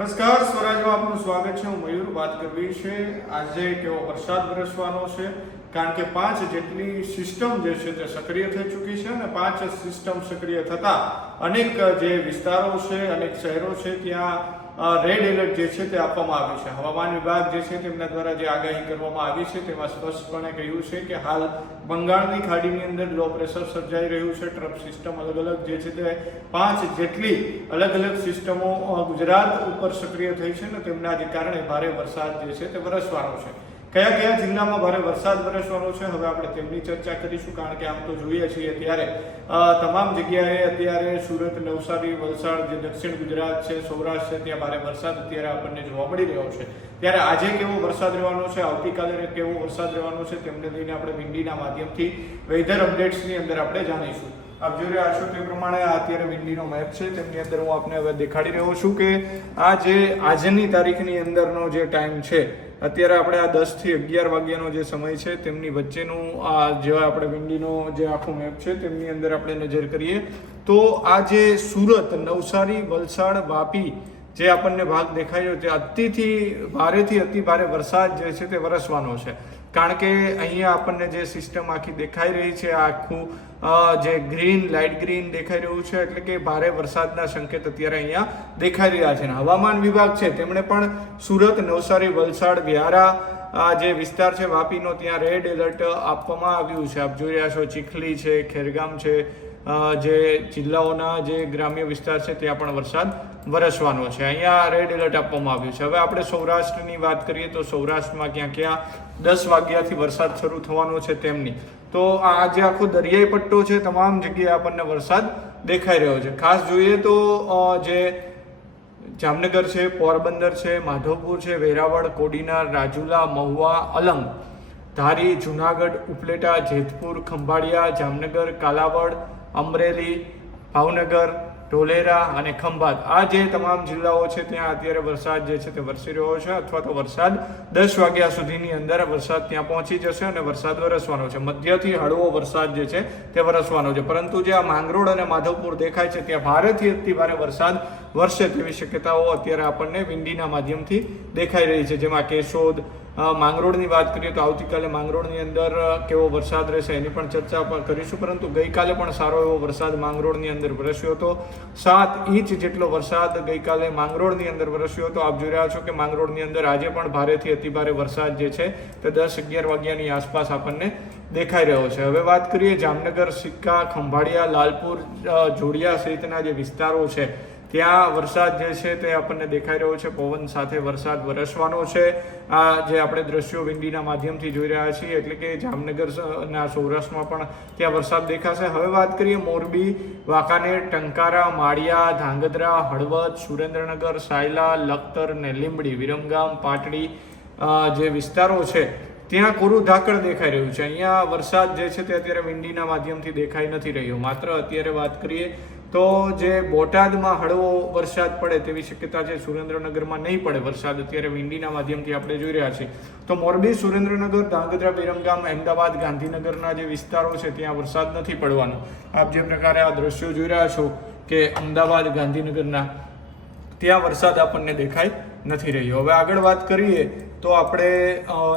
નમસ્કાર સ્વરાજમાં આપનું સ્વાગત છે. હું મયુર વાત કરવી છે આજે કેવો વરસાદ વરસવાનો છે, કારણ કે 5 જેટલી સિસ્ટમ જે છે તે સક્રિય થઈ ચૂકી છે અને 5 સિસ્ટમ સક્રિય થતા અનેક જે વિસ્તારો છે, અનેક શહેરો છે ત્યાં રેડ એલર્ટ જે છે તે આપવામાં આવ્યું છે. હવામાન વિભાગ જે છે તેમના દ્વારા જે આગાહી કરવામાં આવી છે તેમાં સ્પષ્ટપણે કહ્યું છે કે હાલ બંગાળની ખાડીની અંદર લો પ્રેશર સર્જાઈ રહ્યું છે. ટ્રફ સિસ્ટમ અલગ અલગ જે છે તે 5 જેટલી અલગ અલગ સિસ્ટમો ગુજરાત ઉપર સક્રિય થઈ છે અને તેમના જે કારણે ભારે વરસાદ જે છે તે વરસવાનો છે. કયા કયા જિલ્લામાં ભારે વરસાદ વરસવાનો છે હવે આપણે તેમની ચર્ચા કરીશું, કારણ કે આમ તો જોઈએ છીએ ત્યારે તમામ જગ્યાએ અત્યારે સુરત, નવસારી, વલસાડ, જે દક્ષિણ ગુજરાત છે, સૌરાષ્ટ્ર છે, ત્યાં ભારે વરસાદ અત્યારે આપણને જોવા મળી રહ્યો છે. ત્યારે આજે કેવો વરસાદ રહેવાનો છે, આવતીકાલે કેવો વરસાદ રહેવાનો છે, તેમને લઈને આપણે વિંડીના માધ્યમથી વેધર અપડેટ્સની અંદર આપણે જાણીશું. આપ જોઈ રહ્યા છો તે પ્રમાણે અત્યારે વિંડીનો મેપ છે, તેમની અંદર હું આપને હવે દેખાડી રહ્યો છું કે આ જે આજની તારીખની અંદરનો જે ટાઈમ છે, અત્યારે આપણે આ 10 થી 11 વાગ્યાનો જે સમય છે તેમની વચ્ચેનું આ જે આપણે વિંડીનો જે આખો મેપ છે તેમની અંદર આપણે નજર કરીએ તો આ જે સુરત, નવસારી, વલસાડ, વાપી જે આપણને ભાગ દેખાયો તે ભારેથી અતિ ભારે વરસાદ જે છે તે વરસવાનો છે. કારણ કે અહીંયા આપણને જે સિસ્ટમ આખી દેખાઈ રહી છે, આખું જે ગ્રીન, લાઇટ ગ્રીન દેખાઈ રહ્યું છે, એટલે કે ભારે વરસાદના સંકેત અત્યારે અહીંયા દેખાઈ રહ્યા છે. હવામાન વિભાગ છે તેમણે પણ સુરત, નવસારી, વલસાડ, વ્યારા જે વિસ્તાર છે વાપીનો, ત્યાં રેડ એલર્ટ આપવામાં આવ્યું છે. આપ જોઈ રહ્યા છો ચીખલી છે, ખેરગામ છે, જે જિલ્લાઓના જે ગ્રામ્ય વિસ્તાર છે ત્યાં પણ વરસાદ વરસવાનો છે. અહીંયા રેડ એલર્ટ આપવામાં આવ્યું છે. હવે આપણે સૌરાષ્ટ્રની વાત કરીએ તો સૌરાષ્ટ્રમાં ક્યાં 10 વાગ્યાથી વરસાદ શરૂ થવાનો છે તેમની. તો આ જે આખો દરિયાઈ પટ્ટો છે તમામ જગ્યાએ આપણને વરસાદ દેખાઈ રહ્યો છે. ખાસ જોઈએ તો જે જામનગર છે, પોરબંદર છે, માધવપુર છે, વેરાવળ, કોડીનાર, રાજુલા, મહુવા, અલંગ, ધારી, જુનાગઢ, ઉપલેટા, જેતપુર, ખંભાળિયા, જામનગર, કાલાવડ, અમરેલી, ભાવનગર, ઢોલેરા અને ખંભાત, આ જે તમામ જિલ્લાઓ છે ત્યાં અત્યારે વરસાદ જે છે તે વરસી રહ્યો છે, અથવા તો વરસાદ 10 વાગ્યા સુધીની અંદર વરસાદ ત્યાં પહોંચી જશે અને વરસાદ વરસવાનો છે. મધ્યથી હળવો વરસાદ જે છે તે વરસવાનો છે. પરંતુ જે આ માંગરોળ અને માધવપુર દેખાય છે ત્યાં ભારેથી અતિ ભારે વરસાદ વરસે તેવી શક્યતાઓ અત્યારે આપણને વિંડીના માધ્યમથી દેખાઈ રહી છે. જેમાં કેશોદ, માંગરોળની વાત કરીએ તો આવતીકાલે માંગરોળની અંદર કેવો વરસાદ રહેશે એની પણ ચર્ચા કરીશું. પરંતુ ગઈકાલે પણ સારો એવો વરસાદ માંગરોળની અંદર વરસ્યો હતો. 7 ઇંચ જેટલો વરસાદ ગઈકાલે માંગરોળની અંદર વરસ્યો હતો. આપ જોઈ રહ્યા છો કે માંગરોળની અંદર આજે પણ ભારેથી અતિ ભારે વરસાદ જે છે તે 10-11 વાગ્યાની આસપાસ આપણને દેખાઈ રહ્યો છે. હવે વાત કરીએ જામનગર, સિક્કા, ખંભાળિયા, લાલપુર, જોડિયા સહિતના જે વિસ્તારો છે ત્યાં વરસાદ જે છે તે આપણને દેખાઈ રહ્યો છે. પવન સાથે વરસાદ વરસવાનો છે. આ જે આપણે દ્રશ્યો વિંડીના માધ્યમથી જોઈ રહ્યા છીએ, એટલે કે જામનગરના સૌરાષ્ટ્રમાં પણ ત્યાં વરસાદ દેખાશે. હવે વાત કરીએ મોરબી, વાંકાનેર, ટંકારા, માળિયા, ધાંગધ્રા, હળવદ, સુરેન્દ્રનગર, સાયલા, લખતર ને લીંબડી, વિરમગામ, પાટડી જે વિસ્તારો છે ત્યાં કોરું ધાકડ દેખાઈ રહ્યું છે. અહીંયા વરસાદ જે છે તે અત્યારે વિંડીના માધ્યમથી દેખાઈ નથી રહ્યો. માત્ર અત્યારે વાત કરીએ તો જે બોટાદમાં હળવો વરસાદ પડે તેવી શક્યતા છે. સુરેન્દ્રનગરમાં નહીં પડે વરસાદ, અત્યારે વિંડીના માધ્યમથી આપણે જોઈ રહ્યા છીએ. તો મોરબી, સુરેન્દ્રનગર, ધાંગધ્રા, વિરમગામ, અમદાવાદ, ગાંધીનગરના જે વિસ્તારો છે ત્યાં વરસાદ નથી પડવાનો. આપ જે પ્રકારે આ દ્રશ્યો જોઈ રહ્યા છો કે અમદાવાદ, ગાંધીનગરના ત્યાં વરસાદ આપણને દેખાઈ નથી રહ્યો. હવે આગળ વાત કરીએ તો આપણે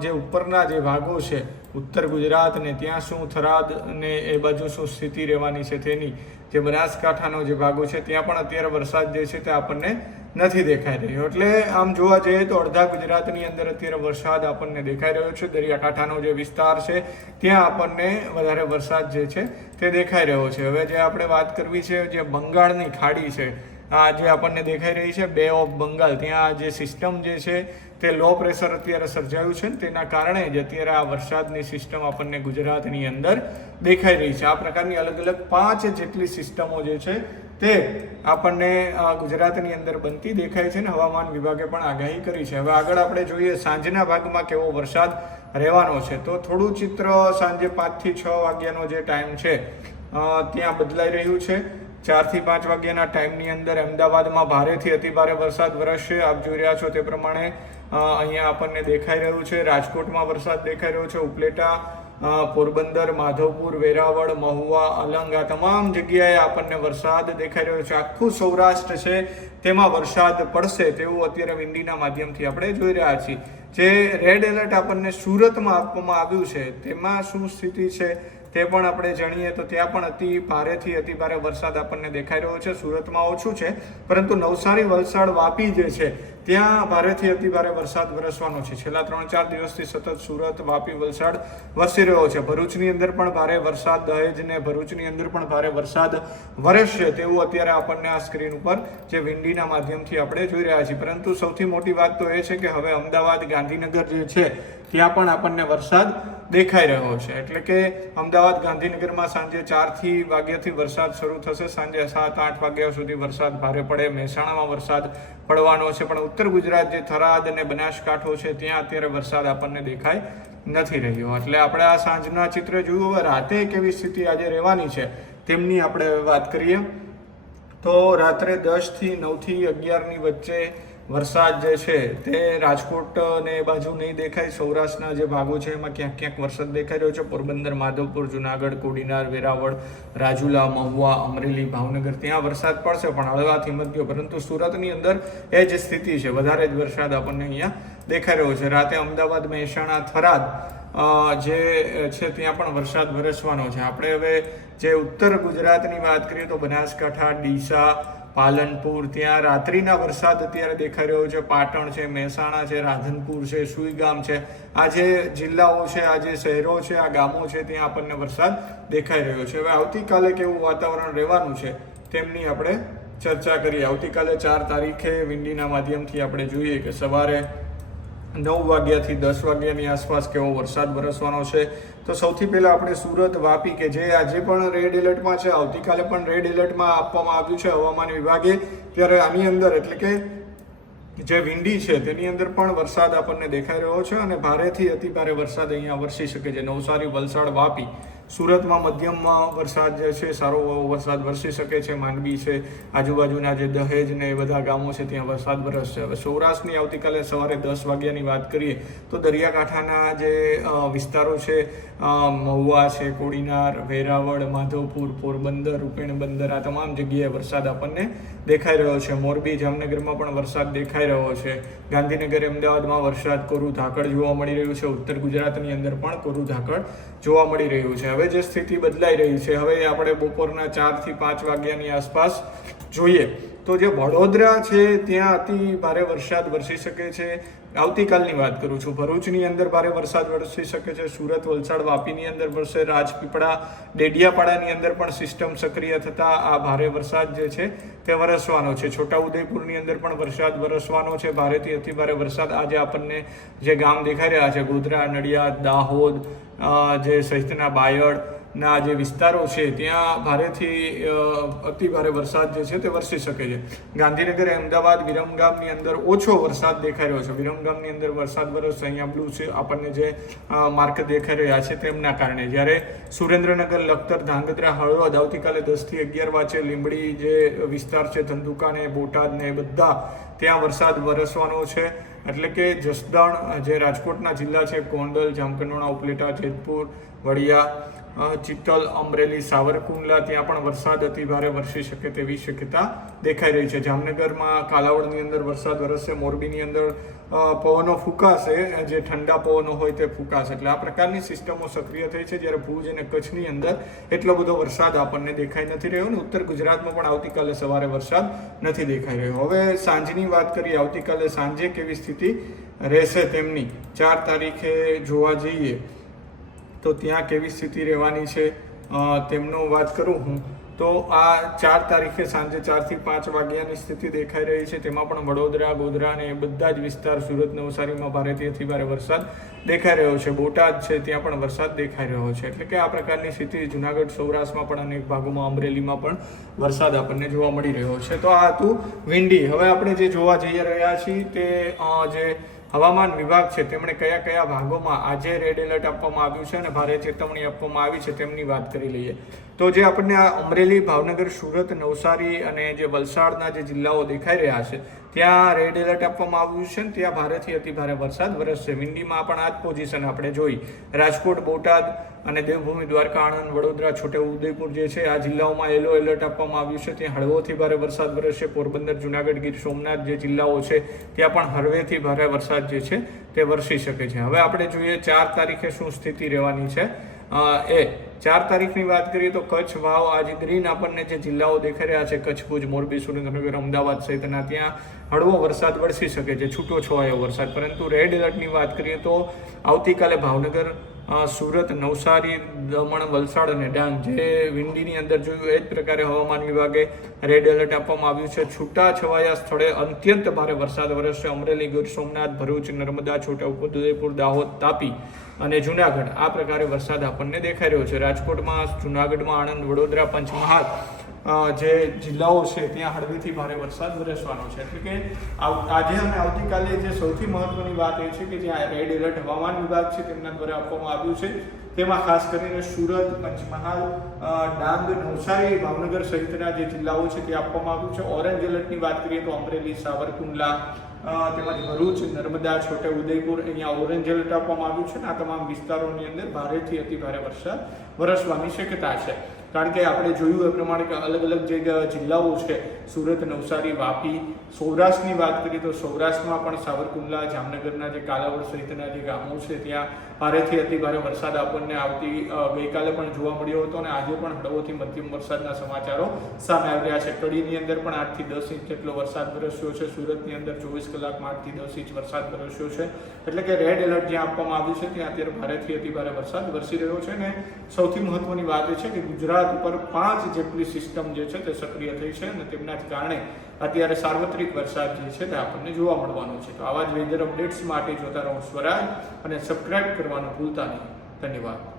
જે ઉપરના જે ભાગો છે ઉત્તર ગુજરાત ને ત્યાં શું થરાદ ને એ બાજુ શું સ્થિતિ રહેવાની છે તેની, જે બનાસકાંઠાનો જે ભાગો છે ત્યાં પણ અત્યારે વરસાદ જે છે તે આપણને નથી દેખાઈ રહ્યો. એટલે આમ જોવા જઈએ તો અડધા ગુજરાતની અંદર અત્યારે વરસાદ આપણને દેખાઈ રહ્યો છે. દરિયાકાંઠાનો જે વિસ્તાર છે ત્યાં આપણને વધારે વરસાદ જે છે તે દેખાઈ રહ્યો છે. હવે જે આપણે વાત કરવી છે જે બંગાળની ખાડી છે, આ જે આપણને દેખાઈ રહી છે બે ઓફ બંગાળ, ત્યાં જે સિસ્ટમ જે છે તે લો પ્રેશર અત્યારે સર્જાયું છે ને તેના કારણે જ અત્યારે આ વરસાદની સિસ્ટમ આપણને ગુજરાતની અંદર દેખાઈ રહી છે. આ પ્રકારની અલગ અલગ 5 જેટલી સિસ્ટમો જે છે તે આપણને ગુજરાતની અંદર બનતી દેખાય છે ને હવામાન વિભાગે પણ આગાહી કરી છે. હવે આગળ આપણે જોઈએ સાંજના ભાગમાં કેવો વરસાદ રહેવાનો છે. તો થોડું ચિત્ર સાંજે 5 થી 6 વાગ્યાનો જે ટાઈમ છે ત્યાં બદલાઈ રહ્યું છે. 4 થી 5 વાગ્યાના ટાઈમની અંદર અમદાવાદમાં ભારેથી અતિ ભારે વરસાદ વરસશે. આપ જોઈ રહ્યા છો તે પ્રમાણે અહીંયા આપણને દેખાઈ રહ્યું છે. રાજકોટમાં વરસાદ દેખાઈ રહ્યો છે. ઉપલેટા પોરબંદર, માધવપુર, વેરાવળ, મહુવા, અલંગ આ તમામ જગ્યાએ આપણને વરસાદ દેખાઈ રહ્યો છે. આખું સૌરાષ્ટ્ર છે તેમાં વરસાદ પડશે તેવું અત્યારે વિંડીના માધ્યમથી આપણે જોઈ રહ્યા છીએ. જે રેડ એલર્ટ આપણને સુરતમાં આપવામાં આવ્યું છે તેમાં શું સ્થિતિ છે તે પણ આપણે જાણીએ તો ત્યાં પણ અતિ ભારેથી અતિ ભારે વરસાદ આપણને દેખાઈ રહ્યો છે. સુરતમાં ઓછું છે, પરંતુ નવસારી, વલસાડ, વાપી જે છે ત્યાં ભારેથી અતિ ભારે વરસાદ વરસવાનો છે. છેલ્લા 3-4 દિવસથી સતત સુરત, વાપી, વલસાડ વરસી રહ્યો છે. ભરૂચની અંદર પણ ભારે વરસાદ, દહેજ ને ભરૂચની અંદર પણ ભારે વરસાદ વરસશે તેવું અત્યારે આપણને આ સ્ક્રીન ઉપર જે વિંડીના માધ્યમથી આપણે જોઈ રહ્યા છીએ. પરંતુ સૌથી મોટી વાત તો એ છે કે હવે અમદાવાદ, ગાંધીનગર જે છે ત્યાં પણ આપણને વરસાદ દેખાઈ રહ્યો છે. એટલે કે અમદાવાદ, ગાંધીનગરમાં સાંજે 4 વાગ્યાથી વરસાદ શરૂ થશે. સાંજે 7-8 વાગ્યા સુધી વરસાદ ભારે પડે. મહેસાણામાં વરસાદ પડવાનો છે, પણ ઉત્તર ગુજરાત જે થરાદ અને બનાસકાંઠો છે ત્યાં અત્યારે વરસાદ આપણને દેખાઈ નથી રહ્યો. એટલે આપણે આ સાંજના ચિત્ર જોયું. હવે રાતે કેવી સ્થિતિ આજે રહેવાની છે તેમની આપણે વાત કરીએ તો રાત્રે 10 થી 9 થી 11 ની વચ્ચે વરસાદ જે છે તે રાજકોટ ને એ બાજુ નહીં દેખાય. સૌરાષ્ટ્રના જે ભાગો છે એમાં ક્યાંક ક્યાંક વરસાદ દેખાઈ રહ્યો છે. પોરબંદર, માધવપુર, જુનાગઢ, કોડીનાર, વેરાવળ, રાજુલા, મહુવા, અમરેલી, ભાવનગર ત્યાં વરસાદ પડશે, પણ હળવાથી મધ્ય. પરંતુ સુરતની અંદર એ જ સ્થિતિ છે, વધારે જ વરસાદ આપણને અહીંયા દેખાઈ રહ્યો છે. રાતે અમદાવાદ, મહેસાણા, થરાદ જે છે ત્યાં પણ વરસાદ વરસવાનો છે. આપણે હવે જે ઉત્તર ગુજરાતની વાત કરીએ તો બનાસકાંઠા, ડીસા, પાલનપુર ત્યાં રાત્રિના વરસાદ અત્યારે દેખાઈ રહ્યો છે. પાટણ છે, મહેસાણા છે, રાધનપુર છે, સુઈગામ છે, આ જે જિલ્લાઓ છે, આ જે શહેરો છે, આ ગામો છે ત્યાં આપણને વરસાદ દેખાઈ રહ્યો છે. હવે આવતીકાલે કેવું વાતાવરણ રહેવાનું છે તેમની આપણે ચર્ચા કરીએ. આવતીકાલે 4 તારીખે વિંડીના માધ્યમથી આપણે જોઈએ કે સવારે 9 વાગ્યાથી 10 વાગ્યાની આસપાસ કેવો વરસાદ વરસવાનો છે. તો સૌથી પહેલા આપણે સુરત, વાપી કે જે આજે પણ રેડ એલર્ટમાં છે, આવતીકાલે પણ રેડ એલર્ટમાં આપવામાં આવ્યું છે હવામાન વિભાગે, ત્યારે આની અંદર એટલે કે જે વિંડી છે તેની અંદર પણ વરસાદ આપણને દેખાઈ રહ્યો છે અને ભારેથી અતિ ભારે વરસાદ અહીંયા વરસી શકે છે. નવસારી, વલસાડ, વાપી, સુરતમાં મધ્યમ વરસાદ જે છે, સારો વરસાદ વરસી શકે છે. માંડવી છે, આજુબાજુના જે દહેજ ને એ બધા ગામો છે ત્યાં વરસાદ વરસશે. હવે સૌરાષ્ટ્રની આવતીકાલે સવારે 10 વાગ્યાની વાત કરીએ તો દરિયાકાંઠાના જે વિસ્તારો છે, મહુવા છે, કોડીનાર, વેરાવળ, માધવપુર, પોરબંદર, રૂપેણ બંદર આ તમામ જગ્યાએ વરસાદ આપણને દેખાઈ રહ્યો છે. મોરબી, જામનગરમાં પણ વરસાદ દેખાઈ રહ્યો છે. ગાંધીનગર, અમદાવાદમાં વરસાદ કોરું ધાકડ જોવા મળી રહ્યું છે. ઉત્તર ગુજરાતની અંદર પણ કોરું ધાકડ જોવા મળી રહ્યું છે. હવે જે સ્થિતિ બદલાઈ રહી છે, હવે આપણે બપોરના 4 થી 5 વાગ્યાની આસપાસ જોઈએ તો જે વડોદરા છે ત્યાં અતિ ભારે વરસાદ વરસી શકે છે. આવતીકાલની વાત કરું છું. ભરૂચની અંદર ભારે વરસાદ વરસી શકે છે. સુરત, વલસાડ, વાપીની અંદર વરસે. રાજપીપળા, ડેડિયાપાડાની અંદર પણ સિસ્ટમ સક્રિય થતાં આ ભારે વરસાદ જે છે તે વરસવાનો છે. છોટાઉદેપુરની અંદર પણ વરસાદ વરસવાનો છે. ભારેથી અતિ ભારે વરસાદ આજે આપણને જે ગામ દેખાઈ રહ્યા છે, ગોધરા, નડિયાદ, દાહોદ જે સહિતના બાયડ ના જે વિસ્તારો છે ત્યાં ભારેથી અતિ ભારે વરસાદ જે છે તે વરસી શકે છે. ગાંધીનગર, અમદાવાદ, વિરમગામની અંદર ઓછો વરસાદ દેખાઈ રહ્યો છે. વિરમગામની અંદર વરસાદ વરસશે. અહીંયા બ્લુ છે આપણને જે માર્ક દેખાઈ રહ્યા છે તેમના કારણે. જ્યારે સુરેન્દ્રનગર, લખતર, ધાંગધ્રા, હળવદ આવતીકાલે 10 થી 11 વાગે, લીંબડી જે વિસ્તાર છે, ધંધુકા ને બોટાદ ને બધા ત્યાં વરસાદ વરસવાનો છે. એટલે કે જસદણ જે રાજકોટના જિલ્લા છે, ગોંડલ, જામકંડોરણા, ઉપલેટા, જેતપુર, વડિયા, ચિત્તલ, અમરેલી, સાવરકુંડલા ત્યાં પણ વરસાદ અતિ ભારે વરસી શકે તેવી શક્યતા દેખાઈ રહી છે. જામનગરમાં કાલાવડની અંદર વરસાદ વરસશે. મોરબીની અંદર પવનો ફૂંકાશે, જે ઠંડા પવનો હોય તે ફૂંકાશે. એટલે આ પ્રકારની સિસ્ટમો સક્રિય થઈ છે. જ્યારે ભુજ અને કચ્છની અંદર એટલો બધો વરસાદ આપણને દેખાઈ નથી રહ્યો અને ઉત્તર ગુજરાતમાં પણ આવતીકાલે સવારે વરસાદ નથી દેખાઈ રહ્યો. હવે સાંજની વાત કરીએ. આવતીકાલે સાંજે કેવી સ્થિતિ રહેશે તેમની 4 તારીખે જોવા જઈએ તો ત્યાં કેવી સ્થિતિ રહેવાની છે તેમનું વાત કરું હું તો આ 4 તારીખે સાંજે 4 થી 5 વાગ્યાની સ્થિતિ દેખાઈ રહી છે. તેમાં પણ વડોદરા, ગોધરા અને એ બધા જ વિસ્તાર, સુરત, નવસારીમાં ભારેથી અતિ ભારે વરસાદ દેખાઈ રહ્યો છે. બોટાદ છે ત્યાં પણ વરસાદ દેખાઈ રહ્યો છે. એટલે કે આ પ્રકારની સ્થિતિ જુનાગઢ, સૌરાષ્ટ્રમાં પણ અનેક ભાગોમાં, અમરેલીમાં પણ વરસાદ આપણને જોવા મળી રહ્યો છે. તો આ હતું વિંડી. હવે આપણે જે જોવા જઈ રહ્યા છીએ તે જે હવામાન વિભાગ છે તેમણે કયા કયા ભાગોમાં આજે રેડ એલર્ટ આપવામાં આવ્યું છે અને ભારે ચેતવણી આપવામાં આવી છે તેમની વાત કરી લઈએ. તો જે આપણને આ અમરેલી, ભાવનગર, સુરત, નવસારી અને જે વલસાડના જે જિલ્લાઓ દેખાઈ રહ્યા છે ત્યાં રેડ એલર્ટ આપવામાં આવ્યું છે. ત્યાં ભારેથી અતિભારે વરસાદ વરસશે. વિંડીમાં પણ આ જ પોઝિશન આપણે જોઈ. રાજકોટ, બોટાદ અને દેવભૂમિ, દ્વારકા, આણંદ, વડોદરા, છોટાઉદેપુર જે છે આ જિલ્લાઓમાં યલો એલર્ટ આપવામાં આવ્યું છે. ત્યાં હળવોથી ભારે વરસાદ વરસશે. પોરબંદર, જુનાગઢ, ગીર સોમનાથ જે જિલ્લાઓ છે ત્યાં પણ હળવેથી ભારે વરસાદ જે છે તે વરસી શકે છે. હવે આપણે જોઈએ 4 તારીખે શું સ્થિતિ રહેવાની છે. 4 તારીખની વાત કરીએ તો કચ્છ, વાવ, આજે ગ્રીન આપણને જે જિલ્લાઓ દેખાઈ રહ્યા છે કચ્છ, ભુજ, મોરબી, સુરેન્દ્રનગર, અમદાવાદ સહિતના ત્યાં હળવો વરસાદ વરસી શકે છે, છૂટો છવાયો વરસાદ. પરંતુ રેડ એલર્ટની વાત કરીએ તો આવતીકાલે ભાવનગર, સુરત, નવસારી, દમણ, વલસાડ અને ડાંગ જે વિંડીની અંદર જોયું એ જ પ્રકારે હવામાન વિભાગે રેડ એલર્ટ આપવામાં આવ્યું છે. છૂટા છવાયા સ્થળે અત્યંત ભારે વરસાદ વરસશે. અમરેલી, ગીર સોમનાથ, ભરૂચ, નર્મદા, છોટાઉદેપુર, દાહોદ, તાપી અને જુનાગઢ આ પ્રકારે વરસાદ આપણને દેખાઈ રહ્યો છે. રાજકોટમાં, જુનાગઢમાં, આણંદ, વડોદરા, પંચમહાલ જે જિલ્લાઓ છે ત્યાં હળવેથી ભારે વરસાદ વરસવાનો છે. એટલે કે આજે અને આવતીકાલે જે સૌથી મહત્વની વાત એ છે કે જ્યાં રેડ એલર્ટ હવામાન વિભાગ છે તેમના દ્વારા આપવામાં આવ્યું છે તેમાં ખાસ કરીને સુરત, પંચમહાલ, ડાંગ, નવસારી, ભાવનગર સહિતના જે જિલ્લાઓ છે તે આપવામાં આવ્યું છે. ઓરેન્જ એલર્ટની વાત કરીએ તો અમરેલી, સાવરકુંડલા તેમજ ભરૂચ, નર્મદા, છોટાઉદેપુર અહીંયા ઓરેન્જ એલર્ટ આપવામાં આવ્યું છે. આ તમામ વિસ્તારોની અંદર ભારેથી અતિભારે વરસાદ વરસવાની શક્યતા છે. કારણ કે આપણે જોયું એ પ્રમાણે કે અલગ અલગ જે જિલ્લાઓ છે સુરત, નવસારી, વાપી, સૌરાષ્ટ્રની વાત કરીએ તો સૌરાષ્ટ્રમાં પણ સાવરકુંડલા, જામનગરના જે કાલાવડ સહિતના જે ગામો છે ત્યાં ભારેથી અતિભારે વરસાદ આપણને ગઈકાલે પણ જોવા મળ્યો હતો અને આજે પણ હળવોથી મધ્યમ વરસાદના સમાચારો સામે આવી રહ્યા છે. કડીની અંદર પણ 8 થી 10 ઇંચ જેટલો વરસાદ વરસ્યો છે. સુરતની અંદર 24 કલાકમાં 8 થી 10 ઇંચ વરસાદ વરસ્યો છે. એટલે કે રેડ એલર્ટ જ્યાં આપવામાં આવ્યું છે ત્યાં અત્યારે ભારેથી અતિભારે વરસાદ વરસી રહ્યો છે. અને સૌથી મહત્વની વાત એ છે કે ગુજરાત ઉપર 5 જેટલી સિસ્ટમ જે છે તે સક્રિય થઈ છે અને તેમના જ કારણે અત્યારે સાર્વત્રિક વરસાદ જે છે તે આપણને જોવા મળવાનો છે. તો આવા જ વેધર અપડેટ્સ માટે જોતા રહો સ્વરાજ અને સબસ્ક્રાઇબ કરવાનું ભૂલતા નહીં. ધન્યવાદ.